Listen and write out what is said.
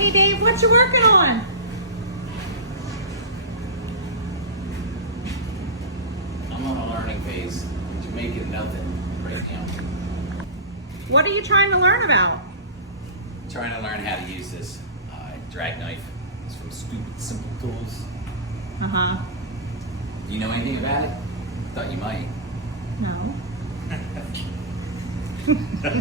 Hey Dave, what you working on? I'm on a learning phase. Jamaican nothing right now. What are you trying to learn about? Trying to learn how to use this drag knife. It's from Stupid Simple Tools. Uh-huh. Do you know anything about it? Thought you might. No.